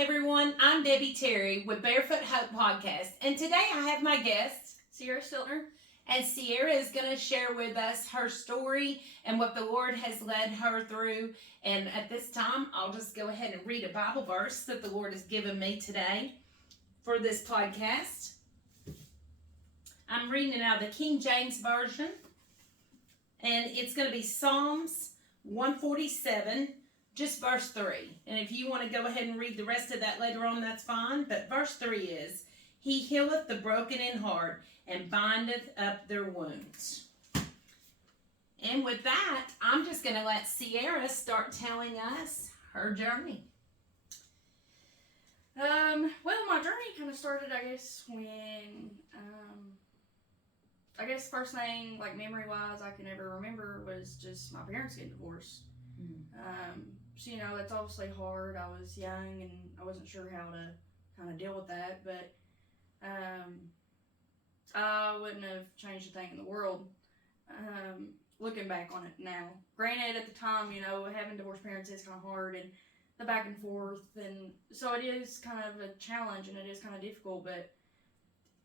everyone. I'm Debbie Terry with Barefoot Hope Podcast, and today I have my guest, Sierra Stiltner. And Sierra is going to share with us her story and what the Lord has led her through. And at this time, I'll just go ahead and read a Bible verse that the Lord has given me today for this podcast. I'm reading it out of the King James Version, and it's going to be Psalms 147, just verse 3. And if you want to go ahead and read the rest of that later on, that's fine. But verse 3 is, He healeth the broken in heart, and bindeth up their wounds. And with that, I'm just going to let Sierra start telling us her journey. Well, my journey kind of started, I guess, when, first thing, like, memory-wise, I can ever remember was just my parents getting divorced. So, that's obviously hard. I was young, and I wasn't sure how to kind of deal with that, but, I wouldn't have changed a thing in the world, looking back on it now. Granted, at the time, having divorced parents is kind of hard, and the back and forth, and so it is kind of a challenge, and it is kind of difficult, but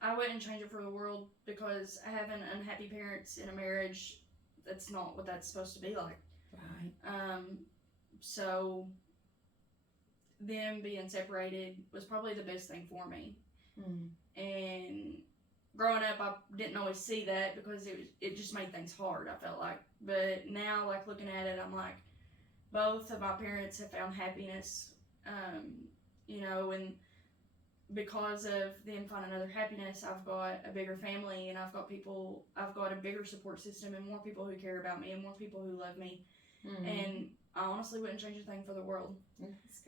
I wouldn't change it for the world, because having unhappy parents in a marriage, that's not what that's supposed to be like. Right. So them being separated was probably the best thing for me. And growing up, I didn't always see that, because it just made things hard, I felt like. But now, like, looking at it, I'm like, both of my parents have found happiness, and because of them finding other happiness, I've got a bigger family, and I've got a bigger support system, and more people who care about me, and more people who love me. And I honestly wouldn't change a thing for the world. That's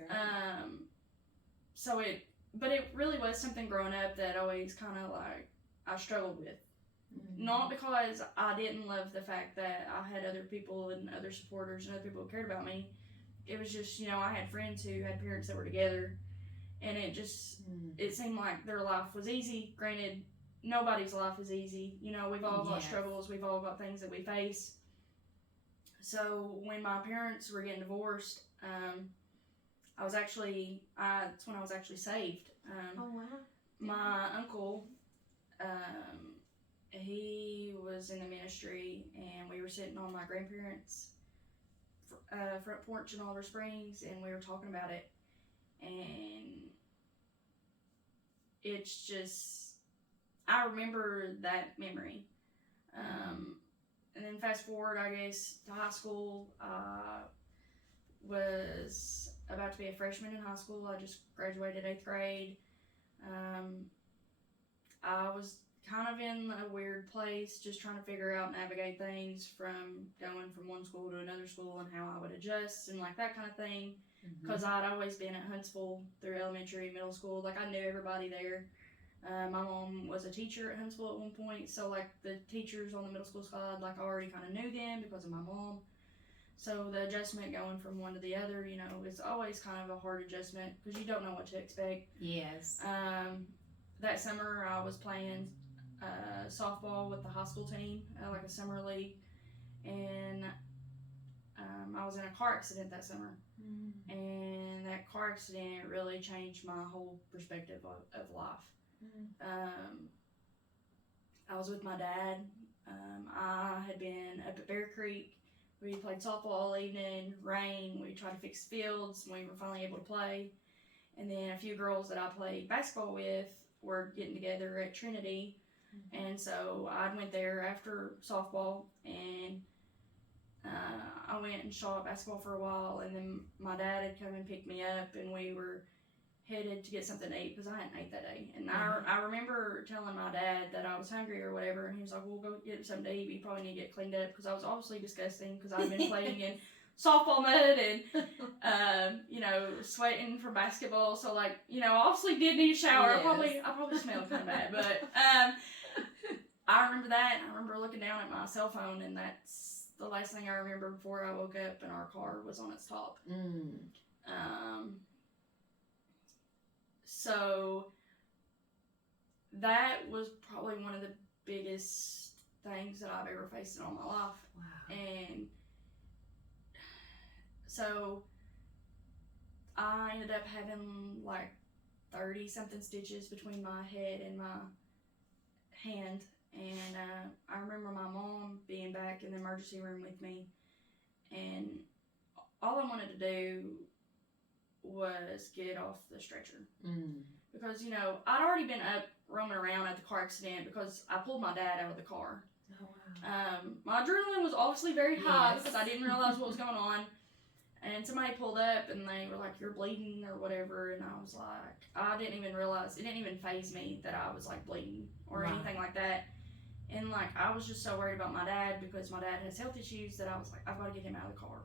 great. But it really was something growing up that always kind of like I struggled with. Not because I didn't love the fact that I had other people and other supporters and other people who cared about me. It was just, I had friends who had parents that were together, and it just, it seemed like their life was easy. Granted, nobody's life is easy. We've all got struggles. We've all got things that we face. So when my parents were getting divorced, that's when I was actually saved. Oh, wow. My uncle, he was in the ministry, and we were sitting on my grandparents' front porch in Oliver Springs, and we were talking about it, and it's just, I remember that memory. And then fast forward, I guess, to high school. I was about to be a freshman in high school. I just graduated 8th grade. I was kind of in a weird place, just trying to figure out, navigate things from going from one school to another school, and how I would adjust and like that kind of thing. Because I'd always been at Huntsville through elementary, middle school. Like, I knew everybody there. My mom was a teacher at Huntsville at one point, so like the teachers on the middle school side, like, I already kind of knew them because of my mom. So the adjustment going from one to the other, it's always kind of a hard adjustment, because you don't know what to expect. Yes. That summer I was playing softball with the high school team, like a summer league, and I was in a car accident that summer. And that car accident really changed my whole perspective of life. I was with my dad. I had been up at Bear Creek. We played softball all evening, rain. We tried to fix fields, and we were finally able to play. And then a few girls that I played basketball with were getting together at Trinity. And so I went there after softball, and I went and shot basketball for a while, and then my dad had come and picked me up, and we were headed to get something to eat, because I hadn't ate that day. And I remember telling my dad that I was hungry or whatever, and he was like, "Well, go get something to eat, but you probably need to get cleaned up," because I was obviously disgusting, because I'd been playing in softball mud and sweating from basketball. So, like, obviously did need a shower. Yes. I probably smelled kind of bad, but I remember that. I remember looking down at my cell phone, and that's the last thing I remember before I woke up, and our car was on its top. So that was probably one of the biggest things that I've ever faced in all my life. Wow. And so I ended up having like 30 something stitches between my head and my hand. And I remember my mom being back in the emergency room with me, and all I wanted to do was get off the stretcher. Because, I'd already been up roaming around at the car accident because I pulled my dad out of the car. Oh, wow. My adrenaline was obviously very high Yes. because I didn't realize what was going on. And somebody pulled up and they were like, "You're bleeding," or whatever. And I was like, I didn't even realize, it didn't even faze me that I was like bleeding or Right. anything like that. And like, I was just so worried about my dad because my dad has health issues that I was like, I've got to get him out of the car.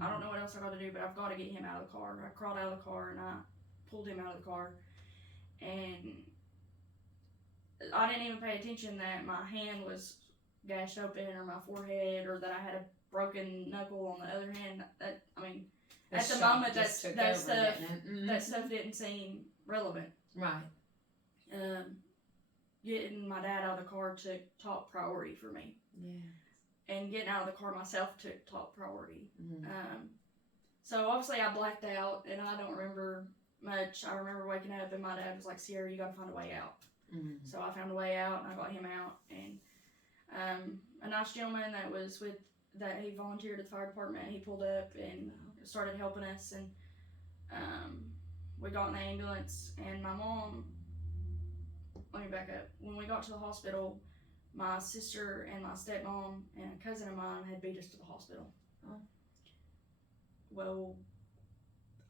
I don't know what else I got to do, but I've got to get him out of the car. I crawled out of the car and I pulled him out of the car. And I didn't even pay attention that my hand was gashed open or my forehead or that I had a broken knuckle on the other hand. At the moment, that stuff didn't seem relevant. Right. Getting my dad out of the car took top priority for me. Yeah. And getting out of the car myself took top priority. So obviously I blacked out and I don't remember much. I remember waking up and my dad was like, "Sierra, you got to find a way out." So I found a way out and I got him out. And a nice gentleman that he volunteered at the fire department, he pulled up and started helping us. And we got in the ambulance. And my mom, let me back up. When we got to the hospital, my sister and my stepmom and a cousin of mine had beat us to the hospital. Oh. Well,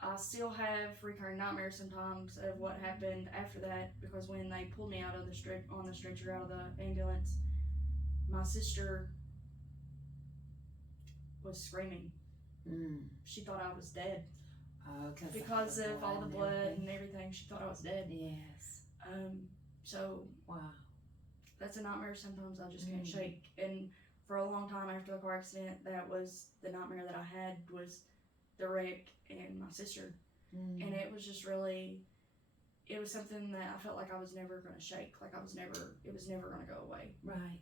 I still have recurring nightmares sometimes of what happened after that, because when they pulled me out of the stretcher out of the ambulance, my sister was screaming. She thought I was dead. Because of all the blood and everything, she thought I was dead. Yes. So wow, that's a nightmare sometimes I just can't shake. And for a long time after the car accident, that was the nightmare that I had, was the wreck and my sister. And it was just really, it was something that I felt like I was never going to shake. Like it was never going to go away. Right.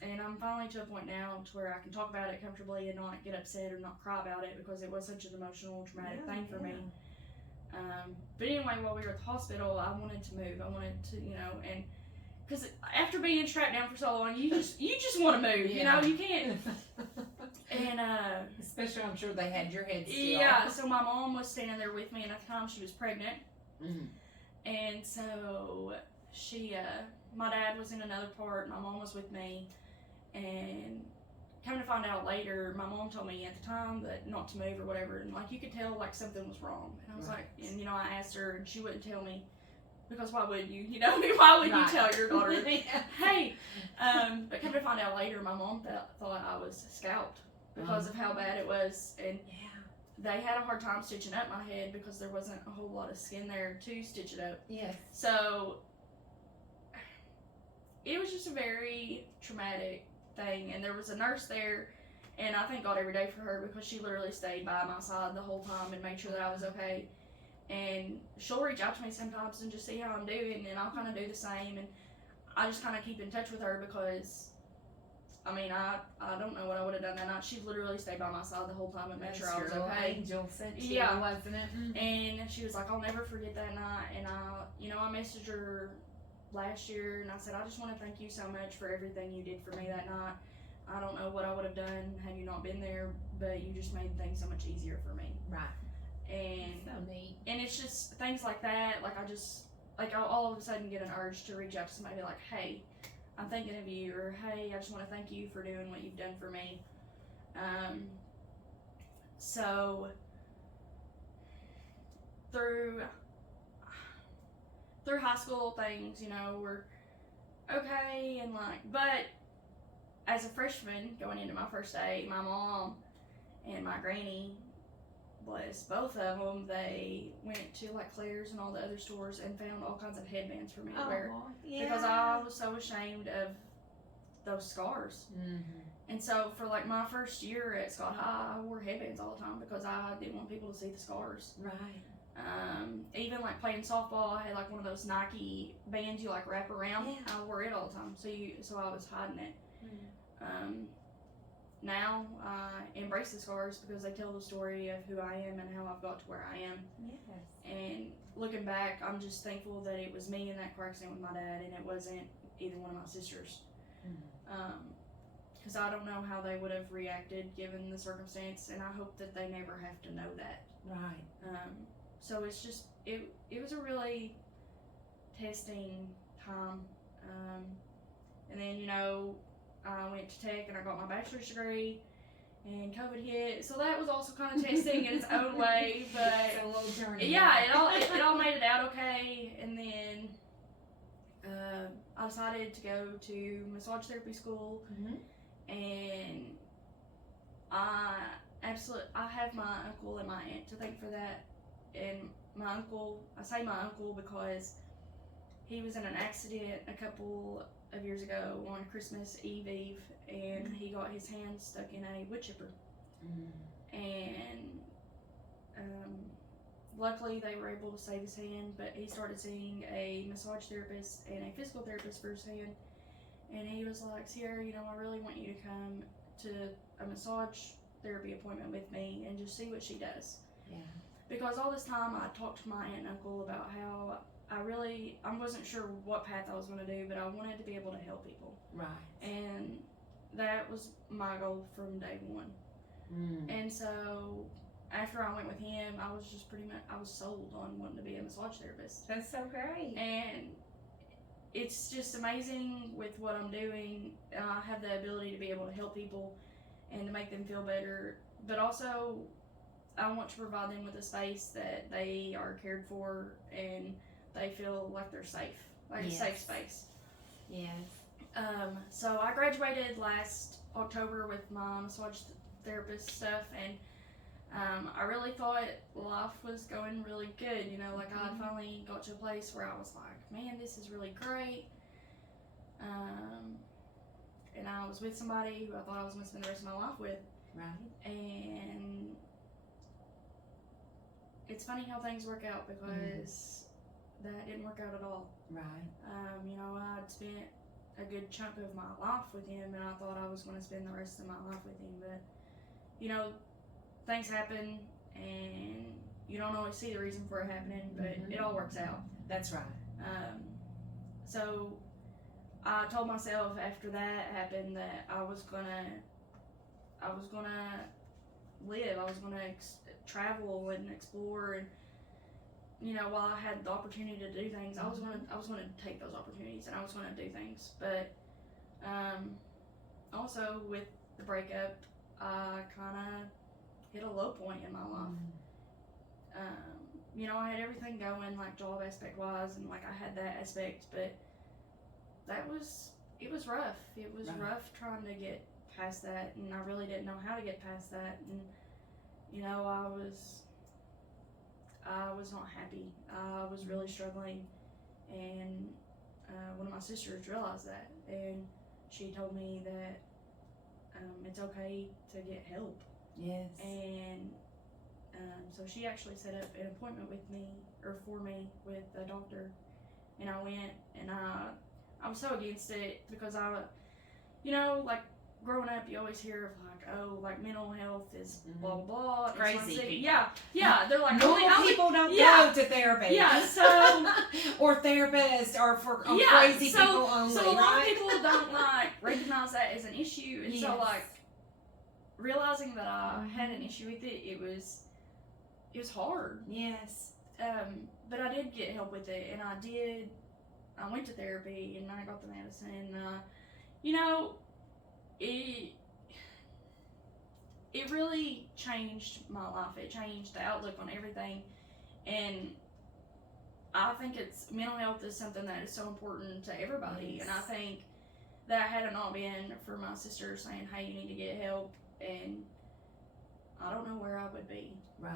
And I'm finally to a point now to where I can talk about it comfortably and not get upset or not cry about it, because it was such an emotional, traumatic thing for me. But anyway, while we were at the hospital, I wanted to move. I wanted to, and because after being strapped down for so long, you just want to move. Yeah. You can't. And especially, I'm sure they had your head still. Yeah. So my mom was standing there with me, and at the time she was pregnant. And so my dad was in another part. My mom was with me, and come to find out later, my mom told me at the time that not to move or whatever, and like you could tell like something was wrong. And I was like, and I asked her, and she wouldn't tell me, because why would you? Why would you tell your daughter, hey? But come to find out later, my mom thought I was scalped because of how bad it was, and they had a hard time stitching up my head because there wasn't a whole lot of skin there to stitch it up. Yes. So it was just a very traumatic thing, and there was a nurse there, and I thank God every day for her, because she literally stayed by my side the whole time and made sure that I was okay. And she'll reach out to me sometimes and just see how I'm doing, and I'll kind of do the same, and I just kind of keep in touch with her, because I don't know what I would have done that night. She literally stayed by my side the whole time and made sure I was okay. Angel sent you, yeah, wasn't it? And she was like, "I'll never forget that night." And I messaged her last year, and I said, "I just want to thank you so much for everything you did for me that night. I don't know what I would have done had you not been there, but you just made things so much easier for me." Right. And so neat. And it's just things like that. I'll all of a sudden get an urge to reach out to somebody like, "Hey, I'm thinking of you," or "Hey, I just want to thank you for doing what you've done for me." So through high school, things, were okay, and but as a freshman going into my first day, my mom and my granny, bless both of them, they went to Claire's and all the other stores and found all kinds of headbands for me to wear, because I was so ashamed of those scars. And so for my first year at Scott High, I wore headbands all the time because I didn't want people to see the scars. Right. Even playing softball, I had one of those Nike bands you wrap around. I wore it all the time, so I was hiding it. now I embrace the scars because they tell the story of who I am and how I've got to where I am. Yes. And looking back, I'm just thankful that it was me in that car accident with my dad, and it wasn't either one of my sisters. Because I don't know how they would have reacted given the circumstance, and I hope that they never have to know that. Right. So it's just it was a really testing time. And then I went to tech and I got my bachelor's degree, and COVID hit, so that was also kind of testing in its own way. But it's a little journey. yeah, it all made it out okay. And then I decided to go to massage therapy school, and I have my uncle and my aunt to thank for that. And my uncle, I say my uncle because he was in an accident a couple of years ago on Christmas Eve, and he got his hand stuck in a wood chipper. And luckily they were able to save his hand, but he started seeing a massage therapist and a physical therapist for his hand. And he was like, Sierra, I really want you to come to a massage therapy appointment with me and just see what she does. Yeah. Because all this time I talked to my aunt and uncle about how I wasn't sure what path I was going to do, but I wanted to be able to help people. Right. And that was my goal from day one. And so after I went with him, I was just I was sold on wanting to be a massage therapist. That's so great. And it's just amazing with what I'm doing. I have the ability to be able to help people and to make them feel better, but also I want to provide them with a space that they are cared for and they feel like they're safe, like a safe space. Yes. So I graduated last October with my massage therapist stuff, and I really thought life was going really good. I finally got to a place where I was like, man, this is really great. And I was with somebody who I thought I was going to spend the rest of my life with. Right. And it's funny how things work out, because that didn't work out at all. Right. I'd spent a good chunk of my life with him, and I thought I was going to spend the rest of my life with him. But, things happen, and you don't always see the reason for it happening, but it all works out. That's right. So I told myself after that happened that I was gonna live. I was gonna travel and explore, and while I had the opportunity to do things, I was gonna take those opportunities, and I was gonna do things. But also with the breakup, I kind of hit a low point in my life. I had everything going, like job aspect wise, and like I had that aspect, but it was rough. It was rough trying to get past that, and I really didn't know how to get past that. And I was not happy. I was really struggling, and one of my sisters realized that, and she told me that it's okay to get help. Yes. And so she actually set up an appointment for me with a doctor, and I went, and I was so against it because like growing up, you always hear of like mental health is blah blah blah. Crazy. Yeah, they're like normal people don't go to therapy. Yeah, so or therapists are for crazy people only. So a lot of people don't recognize that as an issue, and so realizing that I had an issue with it, it was hard. Yes. But I did get help with it, and I went to therapy, and I got the medicine. It really changed my life. It changed the outlook on everything, and I think mental health is something that is so important to everybody. Yes. And I think that had it not been for my sister saying, hey, you need to get help, and I don't know where I would be. Right.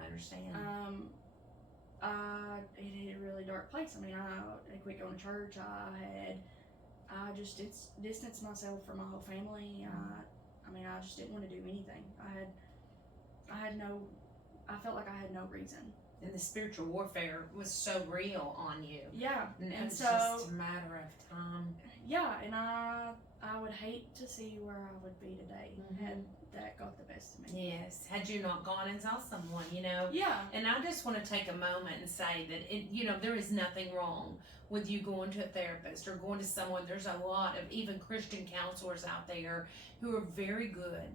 I understand. I hit a really dark place. I mean, I quit going to church. I just distanced myself from my whole family. I just didn't want to do anything. I felt like I had no reason. And the spiritual warfare was so real on you. Yeah. And it was so, just a matter of time. Yeah, and I I would hate to see where I would be today had that got the best of me. Yes, had you not gone and saw someone, you know. Yeah. And I just want to take a moment and say that there is nothing wrong with you going to a therapist or going to someone. There's a lot of even Christian counselors out there who are very good.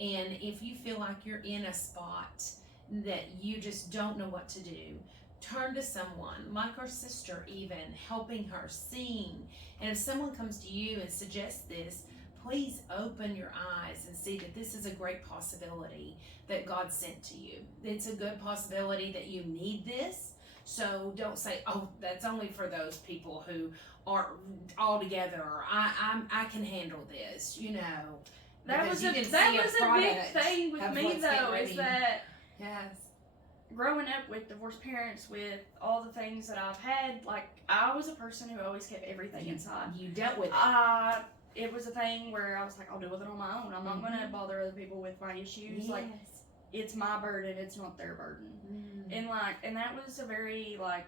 And if you feel like you're in a spot that you just don't know what to do, turn to someone like our sister, even helping her, seeing. And if someone comes to you and suggests this, please open your eyes and see that this is a great possibility that God sent to you. It's a good possibility that you need this. So don't say, oh, that's only for those people who are all together, or I can handle this, you know. That was a big thing with me, though, is that yes, growing up with divorced parents, with all the things that I've had, like, I was a person who always kept everything inside. You dealt with it. It was a thing where I was like, I'll deal with it on my own. I'm not going to bother other people with my issues. Yes. Like, it's my burden, it's not their burden. And that was a very, like,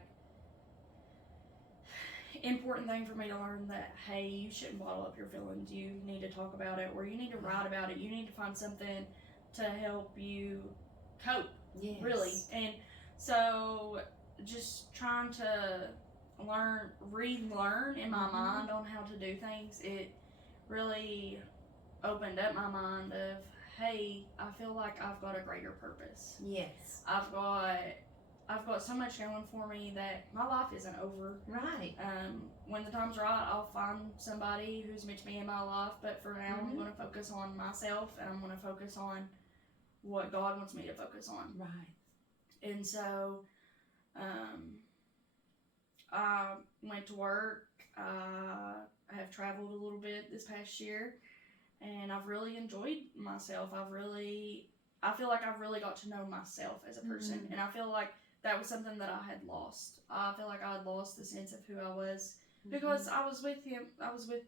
important thing for me to learn, that, hey, you shouldn't bottle up your feelings. You need to talk about it, or you need to write about it. You need to find something to help you cope. Yes. Really. And so just trying to relearn in my mind on how to do things, it really opened up my mind of, hey, I feel like I've got a greater purpose. Yes. I've got so much going for me that my life isn't over. Right. When the time's right, I'll find somebody who's meant to be in my life, but for now I'm going to focus on myself, and I'm going to focus on what God wants me to focus on. Right. And so, I went to work. I have traveled a little bit this past year, and I've really enjoyed myself. I feel like I've really got to know myself as a person, and I feel like that was something that I had lost. I feel like I had lost the sense of who I was because I was with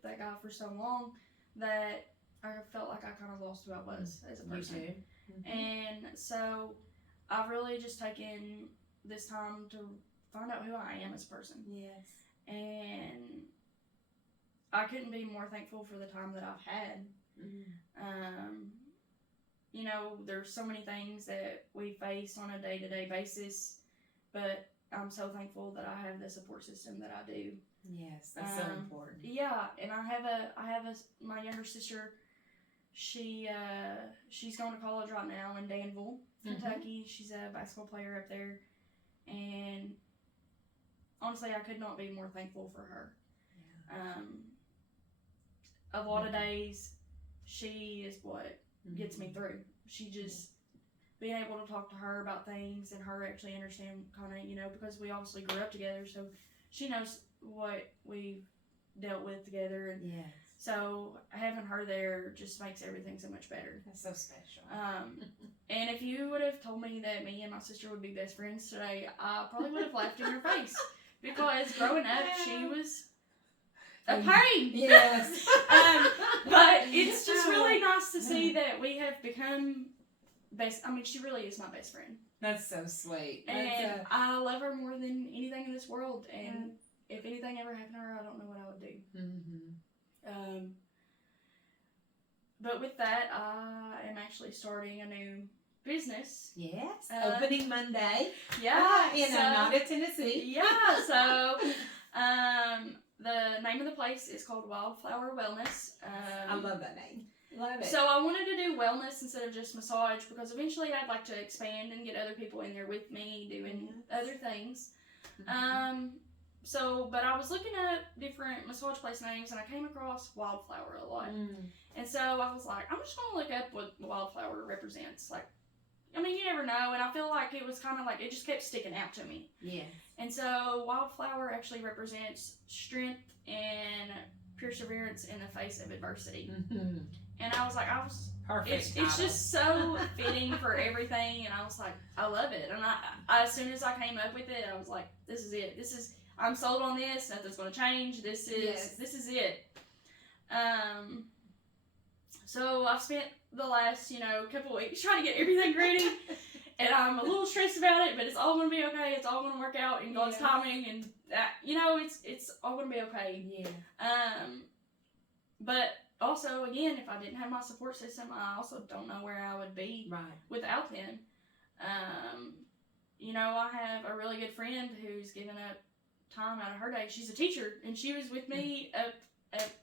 that guy for so long that I felt like I kind of lost who I was as a person. You do. And so I've really just taken this time to find out who I am as a person. Yes. And I couldn't be more thankful for the time that I've had. There's so many things that we face on a day-to-day basis, but I'm so thankful that I have the support system that I do. Yes, that's so important. Yeah, and I have my younger sister. She's going to college right now in Danville, Kentucky. She's a basketball player up there, and honestly, I could not be more thankful for her. Yeah. A lot of days, she is what gets me through. She just being able to talk to her about things and her actually understand kind of, because we obviously grew up together, so she knows what we've dealt with together, and so having her there just makes everything so much better. That's so special. And if you would have told me that me and my sister would be best friends today, I probably would have laughed in her face, because growing up she was a pain. Yes. But it's just really nice to see that we have become she really is my best friend. That's so sweet. And I love her more than anything in this world. And if anything ever happened to her, I don't know what I would do. But with that, I am actually starting a new business. Yes. Opening Monday. Yeah. In Oneida, Tennessee. Yeah. So, the name of the place is called Wildflower Wellness. I love that name. Love it. So I wanted to do wellness instead of just massage, because eventually I'd like to expand and get other people in there with me doing other things. But I was looking at different massage place names, and I came across Wildflower a lot. And so I was like, I'm just going to look up what Wildflower represents. Like, you never know. And I feel like it was kind of like, it just kept sticking out to me. Yeah. And so Wildflower actually represents strength and perseverance in the face of adversity. And I was like, perfect. It's just so fitting for everything, and I was like, I love it. And I as soon as I came up with it, I was like, this is it. I'm sold on this. Nothing's going to change. This is it. So I've spent the last, couple weeks trying to get everything ready, and I'm a little stressed about it, but it's all going to be okay. It's all going to work out in God's timing, and it's all going to be okay. Yeah. But also, again, if I didn't have my support system, I also don't know where I would be without them. You know, I have a really good friend who's given up time out of her day. She's a teacher, and she was with me at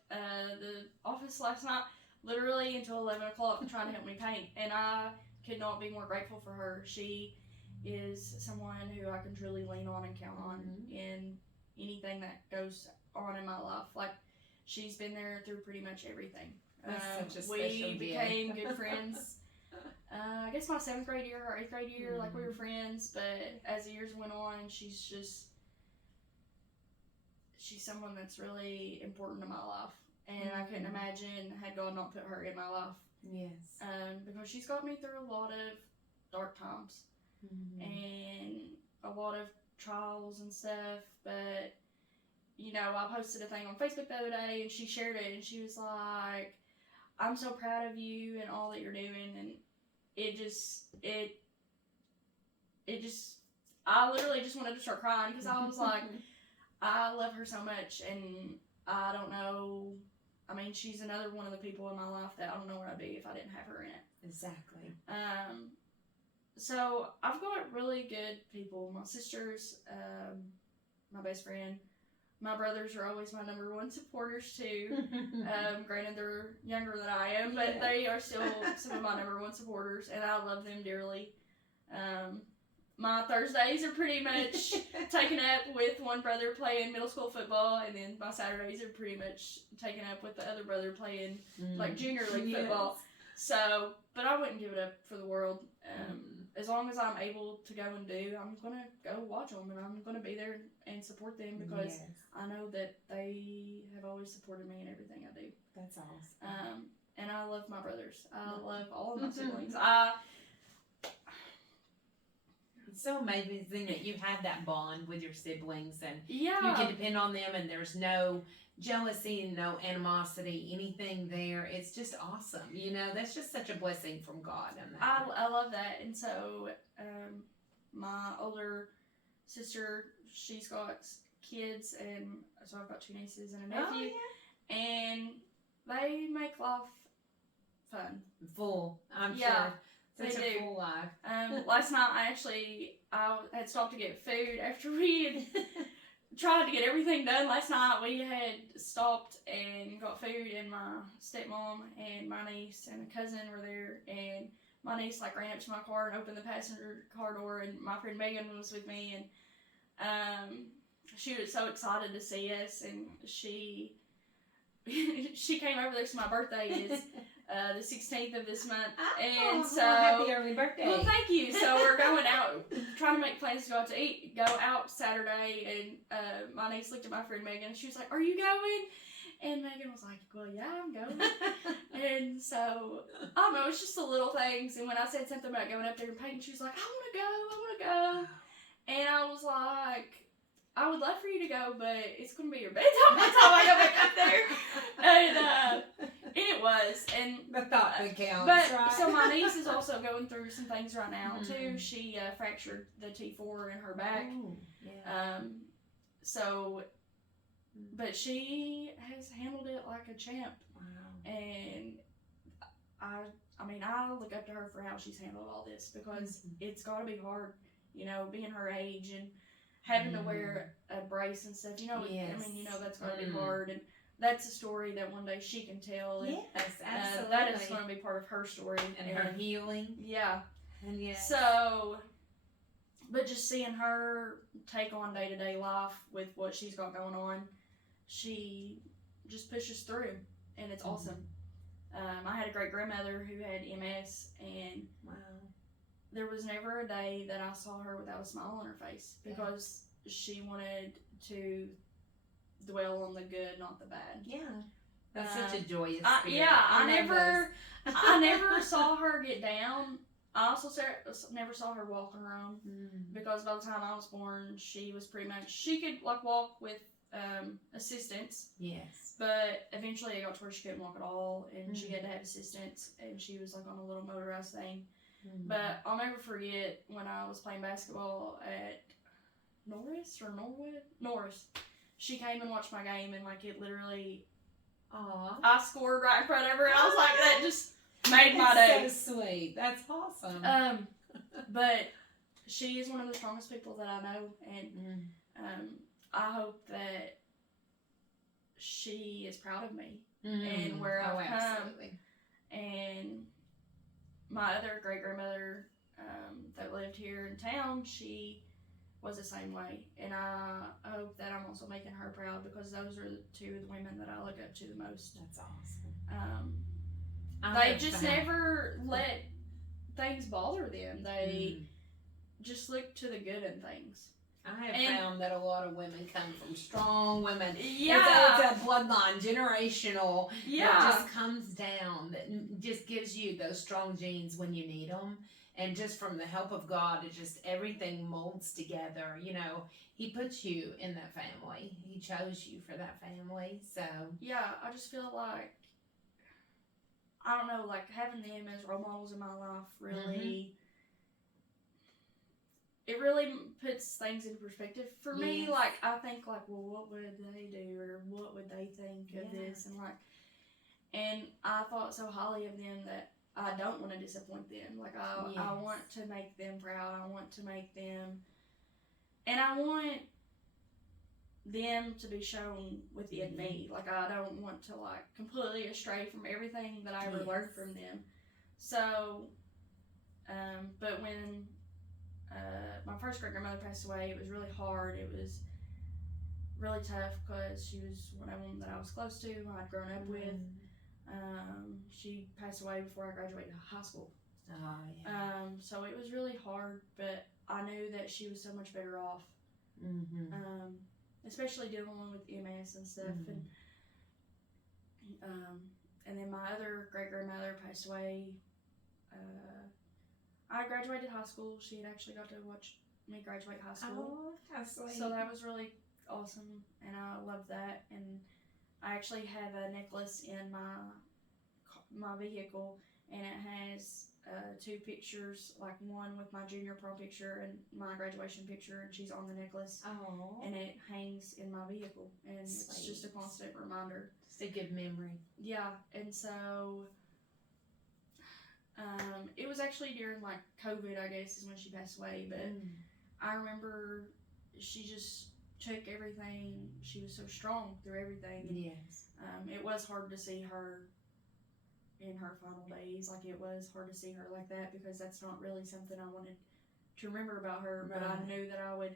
the office last night, literally until 11 o'clock, trying to help me paint. And I could not be more grateful for her. She is someone who I can truly lean on and count on in anything that goes on in my life. Like, she's been there through pretty much everything. That's such a we became good friends. I guess my 7th grade year or 8th grade year, like, we were friends, but as the years went on, she's someone that's really important to my life, and I couldn't imagine had God not put her in my life. Yes. Because she's got me through a lot of dark times and a lot of trials and stuff, but, you know, I posted a thing on Facebook the other day, and she shared it, and she was like, I'm so proud of you and all that you're doing, and I literally just wanted to start crying, because I was like, I love her so much, and I don't know, I mean, she's another one of the people in my life that I don't know where I'd be if I didn't have her in it. Exactly. So I've got really good people. My sisters, my best friend, my brothers are always my number one supporters too. Granted, they're younger than I am, but they are still some of my number one supporters, and I love them dearly. My Thursdays are pretty much taken up with one brother playing middle school football, and then my Saturdays are pretty much taken up with the other brother playing like junior league football. So, but I wouldn't give it up for the world. As long as I'm able to go and do, I'm going to go watch them, and I'm going to be there and support them, because I know that they have always supported me in everything I do. That's awesome. And I love my brothers. I love all of my siblings. It's so amazing that you have that bond with your siblings, and you can depend on them, and there's no jealousy, no animosity, anything there. It's just awesome. You know, that's just such a blessing from God. I love that. And so my older sister, she's got kids, and so I've got 2 nieces and a nephew. And they make life fun. Full, I'm sure. Such a full life. Last night, I had stopped to get food after we had tried to get everything done. Last night, we had stopped and got food, and my stepmom and my niece and a cousin were there, and my niece ran up to my car and opened the passenger car door, and my friend Megan was with me, and she was so excited to see us, and she came over there. So my birthday is the 16th of this month, and so happy early birthday. Well, thank you. So we're going out, trying to make plans to go out Saturday, and my niece looked at my friend Megan, and she was like, "Are you going?" And Megan was like, "Well, yeah, I'm going." And so I don't know, it's just the little things. And when I said something about going up there and painting, she was like, I want to go. And I was like, I would love for you to go, but it's going to be your bedtime by the time I go back up there. And it was. And the thought that counts, but, right? So my niece is also going through some things right now, too. She fractured the T4 in her back. Ooh, yeah. But she has handled it like a champ. Wow. And I look up to her for how she's handled all this, because it's got to be hard, you know, being her age and having to wear a brace and stuff, you know. Yes. That's got to be hard, and that's a story that one day she can tell. And, yes, absolutely. That is going to be part of her story and her healing. Yeah. And yes. So, but just seeing her take on day-to-day life with what she's got going on, she just pushes through, and it's awesome. I had a great grandmother who had MS, and there was never a day that I saw her without a smile on her face, because she wanted to dwell on the good, not the bad. Yeah, that's such a joyous spirit. I never saw her get down. I also never saw her walk on her own, because by the time I was born, she was pretty much, she could walk with assistance. Yes. But eventually it got to where she couldn't walk at all, and she had to have assistance, and she was on a little motorized thing. But I'll never forget when I was playing basketball at Norris. She came and watched my game, and it literally, Aw. I scored right in front of her, and I was like, that just made my That's day. so sweet. That's awesome. But she is one of the strongest people that I know, and Mm. I hope that she is proud of me Mm. and where I've come. Absolutely. And my other great grandmother that lived here in town, she was the same way, and I hope that I'm also making her proud, because those are the two of the women that I look up to the most. That's awesome. They just never let things bother them. They just look to the good in things. I have found that a lot of women come from strong women. Yeah. It's a bloodline, generational. Yeah. That just comes down, that just gives you those strong genes when you need them. And just from the help of God, it just, everything molds together. You know, He puts you in that family. He chose you for that family. So. Yeah, I just feel like, I don't know, like having them as role models in my life really, it really puts things in perspective for me. Like, I think like, well, what would they do, or what would they think of this, and I thought so highly of them that I don't want to disappoint them. Like, I want to make them proud. I want to make them, and I want them to be shown within me. Like, I don't want to like completely astray from everything that I ever learned from them. So, but when my first great grandmother passed away, it was really hard. It was really tough, because she was one of them that I was close to, I'd grown up with. She passed away before I graduated high school. Oh, yeah. So it was really hard, but I knew that she was so much better off. Especially dealing with MS and stuff. And then my other great grandmother passed away. I graduated high school. She had actually got to watch me graduate high school. Oh, how sweet. So that was really awesome, and I loved that. And I actually have a necklace in my vehicle, and it has two pictures, like one with my junior prom picture and my graduation picture, and she's on the necklace. Oh. And it hangs in my vehicle, and Sweet. It's just a constant reminder. Just a good memory. Yeah, and so it was actually during like COVID, I guess, is when she passed away. But I remember she just took everything. She was so strong through everything. Yes. It was hard to see her in her final days. Like, it was hard to see her like that, because that's not really something I wanted to remember about her. Right. But I knew that I would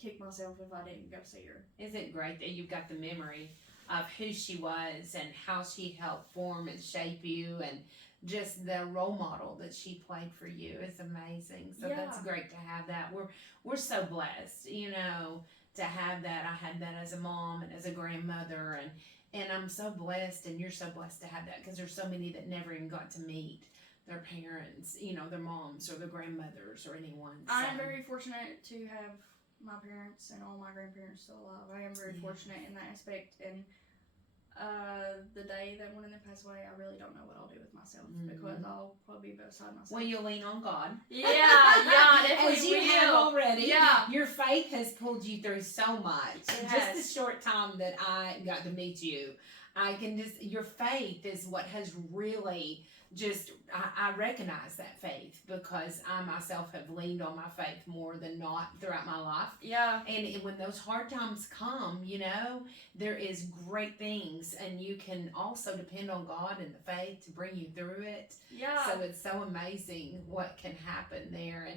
kick myself if I didn't go see her. Isn't it great that you've got the memory of who she was and how she helped form and shape you, and just the role model that she played for you? It's amazing. So that's great to have that. We're so blessed, you know, to have that. I had that as a mom and as a grandmother, and I'm so blessed, and you're so blessed to have that, because there's so many that never even got to meet their parents, you know, their moms or their grandmothers or anyone. So. I am very fortunate to have my parents and all my grandparents still alive. I am very fortunate in that aspect, and the day that one of them passed away, I really don't know what I'll do with myself, because I'll probably be beside myself. Well, you'll lean on God. Yeah, definitely. As you have already. Yeah. Your faith has pulled you through so much. It just has. the short time that I got to meet you, your faith is what has really just, I recognize that faith, because I myself have leaned on my faith more than not throughout my life. Yeah. And when those hard times come, you know, there is great things, and you can also depend on God and the faith to bring you through it. Yeah. So it's so amazing what can happen there.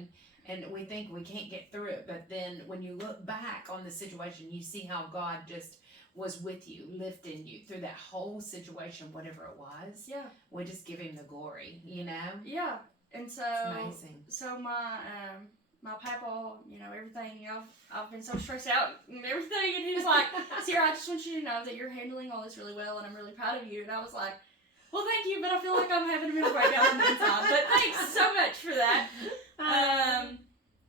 And we think we can't get through it, but then when you look back on the situation, you see how God just was with you, lifting you through that whole situation, whatever it was. Yeah. We just give Him the glory, you know? Yeah. And so, it's amazing. So my papa, you know, everything, I've been so stressed out and everything, and he was like, Sierra, I just want you to know that you're handling all this really well, and I'm really proud of you. And I was like, well, thank you, but I feel like I'm having a bit of a breakdown on the inside, but thanks so much for that.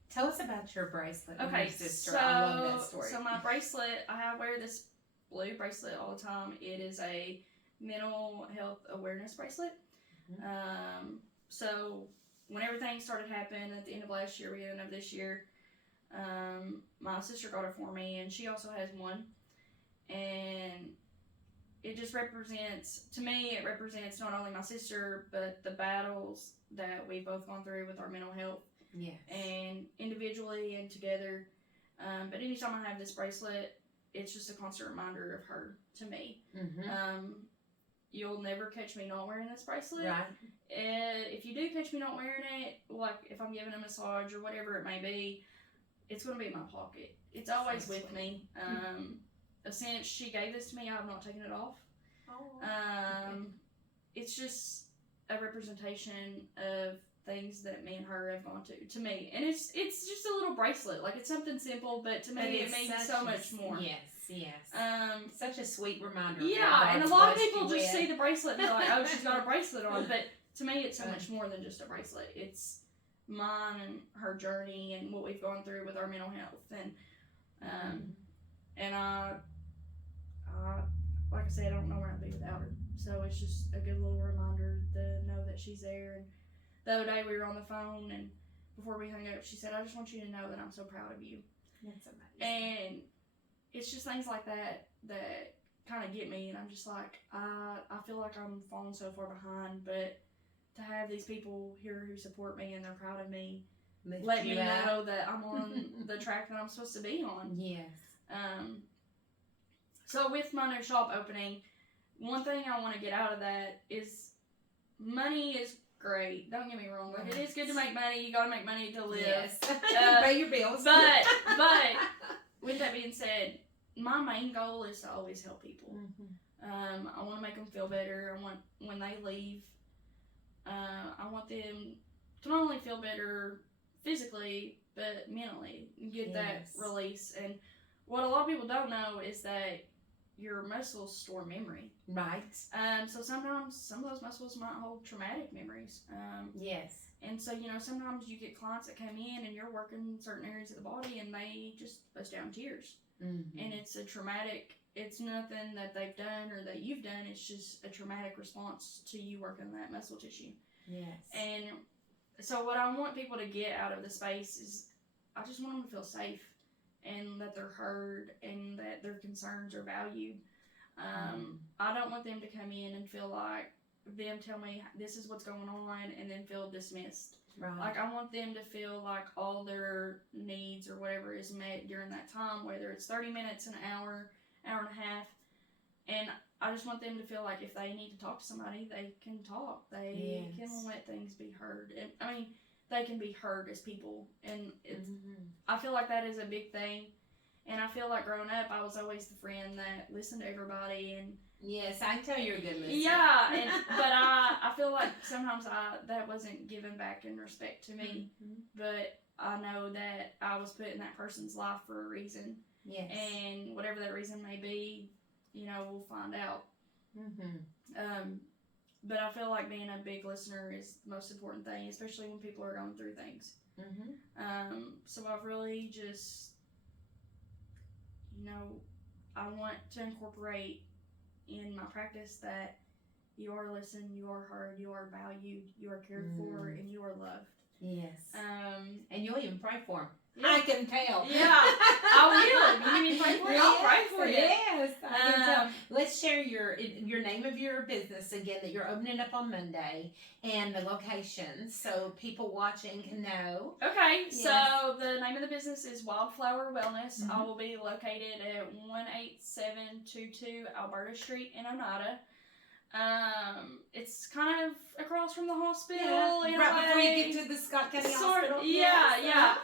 Tell us about your bracelet. Okay, your sister. I love that story. So my bracelet, I wear this blue bracelet all the time. It is a mental health awareness bracelet. So when everything started happening at the end of last year, beginning of this year, my sister got it for me, and she also has one. And it just represents, to me, it represents not only my sister, but the battles that we've both gone through with our mental health. Yes. And individually and together. But anytime I have this bracelet, it's just a constant reminder of her to me. You'll never catch me not wearing this bracelet. Right. If you do catch me not wearing it, like if I'm giving a massage or whatever it may be, it's going to be in my pocket. It's always So with sweet. me. Since she gave this to me, I have not taken it off. Oh. It's just a representation of things that me and her have gone to me, and it's just a little bracelet. Like, it's something simple, but to me it means so much more. Yes. Such a sweet reminder. Yeah, and a lot of people just see the bracelet and they're like, oh, she's got a bracelet on, but to me it's so much more than just a bracelet. It's mine and her journey and what we've gone through with our mental health, and I like I said, I don't know where I'd be without her. So it's just a good little reminder to know that she's there. And the other day we were on the phone, and before we hung up, she said, I just want you to know that I'm so proud of you. That's amazing. And it's just things like that that kind of get me, and I'm just like, I feel like I'm falling so far behind, but to have these people here who support me and they're proud of me, let me know that I'm on the track that I'm supposed to be on. Yes. So with my new shop opening, one thing I want to get out of that is money is great. Don't get me wrong. Like, it is good to make money. You got to make money to live. Yes. Pay your bills. But with that being said, my main goal is to always help people. I want to make them feel better. I want, when they leave, I want them to not only feel better physically, but mentally, and get that release. And what a lot of people don't know is that your muscles store memory. Right. So sometimes some of those muscles might hold traumatic memories. Yes. And so, sometimes you get clients that come in and you're working certain areas of the body and they just bust down tears. And it's a traumatic, it's nothing that they've done or that you've done, it's just a traumatic response to you working that muscle tissue. Yes. And so what I want people to get out of the space is, I just want them to feel safe and that they're heard and that their concerns are valued. I don't want them to come in and feel like them tell me this is what's going on and then feel dismissed. Right. Like, I want them to feel like all their needs or whatever is met during that time, whether it's 30 minutes, an hour, hour and a half. And I just want them to feel like if they need to talk to somebody, they can talk. They can let things be heard. And, I mean, they can be heard as people. And it's, I feel like that is a big thing. And I feel like growing up, I was always the friend that listened to everybody. And yes, I can tell you're a good listener. yeah, but I feel like sometimes that wasn't given back in respect to me. But I know that I was put in that person's life for a reason. Yes. And whatever that reason may be, we'll find out. But I feel like being a big listener is the most important thing, especially when people are going through things. So I've really just, I want to incorporate in my practice that you are listened, you are heard, you are valued, you are cared for, and you are loved. Yes. And you'll even pray for them. Yeah. I can tell. Yeah, I will. You need me to pray for you? I'll pray for you. Yes, I can tell. Let's share your name of your business again that you're opening up on Monday and the location so people watching can know. Okay, so the name of the business is Wildflower Wellness. I will be located at 18722 Alberta Street in Oneida. It's kind of across from the hospital. Right before you get to the Scott County Hospital. Yeah.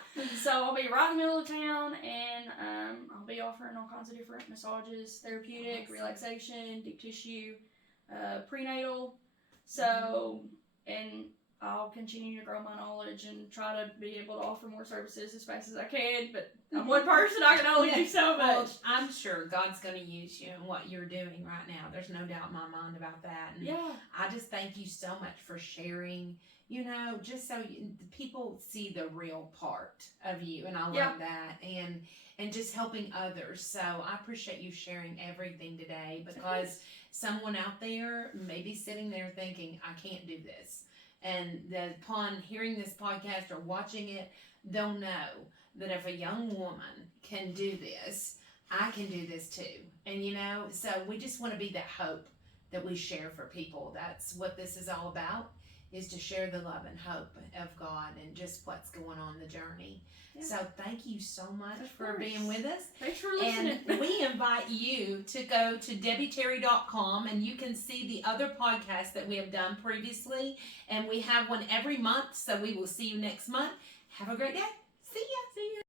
So I'll be right in the middle of town, and I'll be offering all kinds of different massages, therapeutic, relaxation, deep tissue, prenatal. So, and I'll continue to grow my knowledge and try to be able to offer more services as fast as I can. But I'm one person, I can only do so much. Well, I'm sure God's going to use you in what you're doing right now. There's no doubt in my mind about that. And I just thank you so much for sharing, just so people see the real part of you. And I love that. And just helping others. So I appreciate you sharing everything today, because someone out there may be sitting there thinking, I can't do this. And upon hearing this podcast or watching it, they'll know that if a young woman can do this, I can do this too. And so we just want to be that hope that we share for people. That's what this is all about, is to share the love and hope of God and just what's going on the journey. Yeah. So thank you so much Of for course. being with us. Thanks for listening. And we invite you to go to debbieterry.com and you can see the other podcasts that we have done previously. And we have one every month, so we will see you next month. Have a great day. See ya. See ya.